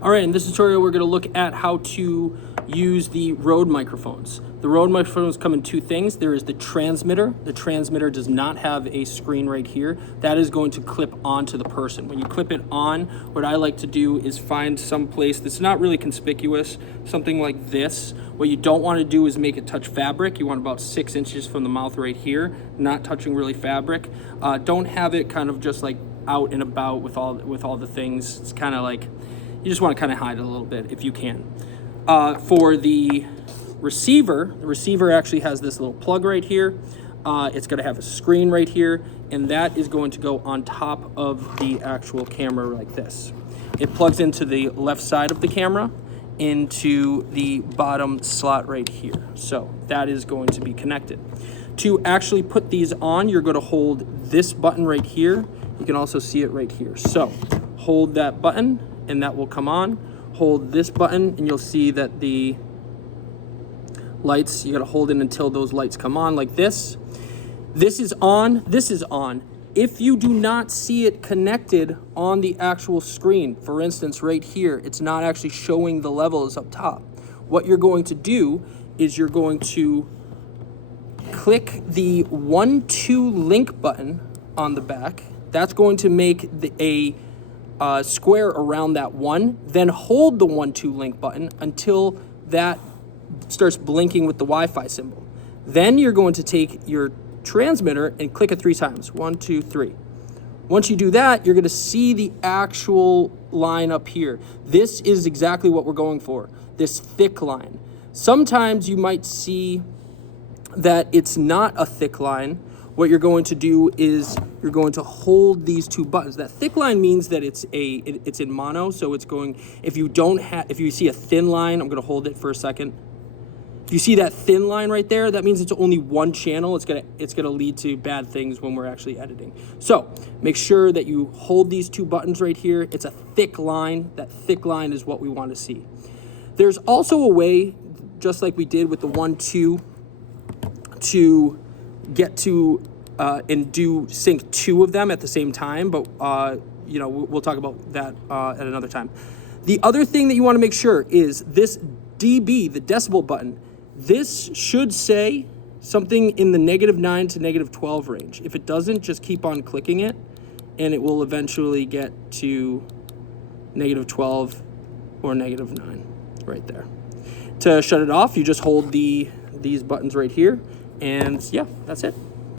All right, in this tutorial, we're going to look at how to use the Rode microphones. The Rode microphones come in two things. There is the transmitter. The transmitter does not have a screen right here. That is going to clip onto the person. When you clip it on, what I like to do is find some place that's not really conspicuous, something like this. What you don't want to do is make it touch fabric. You want about 6 inches from the mouth right here, not touching really fabric. Don't have it kind of just like out and about with all the things. It's kind of like, you just want to kind of hide it a little bit if you can. For the receiver actually has this little plug right here. It's going to have a screen right here, and that is going to go on top of the actual camera like this. It plugs into the left side of the camera into the bottom slot right here. So that is going to be connected. To actually put these on, you're going to hold this button right here. You can also see it right here. So hold that button and that will come on. Hold this button and you'll see that the lights, you gotta hold it until those lights come on like this. This is on, this is on. If you do not see it connected on the actual screen, for instance, right here, it's not actually showing the levels up top. What you're going to do is you're going to click the 1-2 link button on the back. That's going to make a square around that one, then hold the 1-2 link button until that starts blinking with the Wi-Fi symbol. Then you're going to take your transmitter and click it 3 times. 1, 2, 3. Once you do that, you're going to see the actual line up here. This is exactly what we're going for, this thick line. Sometimes you might see that it's not a thick line. What you're going to do is you're going to hold these 2 buttons. That thick line means that it's in mono, so it's going, if you see a thin line, I'm gonna hold it for a second. If you see that thin line right there, that means it's only one channel. It's gonna lead to bad things when we're actually editing. So make sure that you hold these 2 buttons right here. It's a thick line. That thick line is what we want to see. There's also a way, just like we did with the 1-2, to get to and do sync 2 of them at the same time, but you know, we'll talk about that at another time. The other thing that you want to make sure is this dB, the decibel button. This should say something in the -9 to -12 range. If it doesn't, just keep on clicking it and it will eventually get to -12 or -9 right there. To shut it off, you just hold these buttons right here, and yeah, that's it.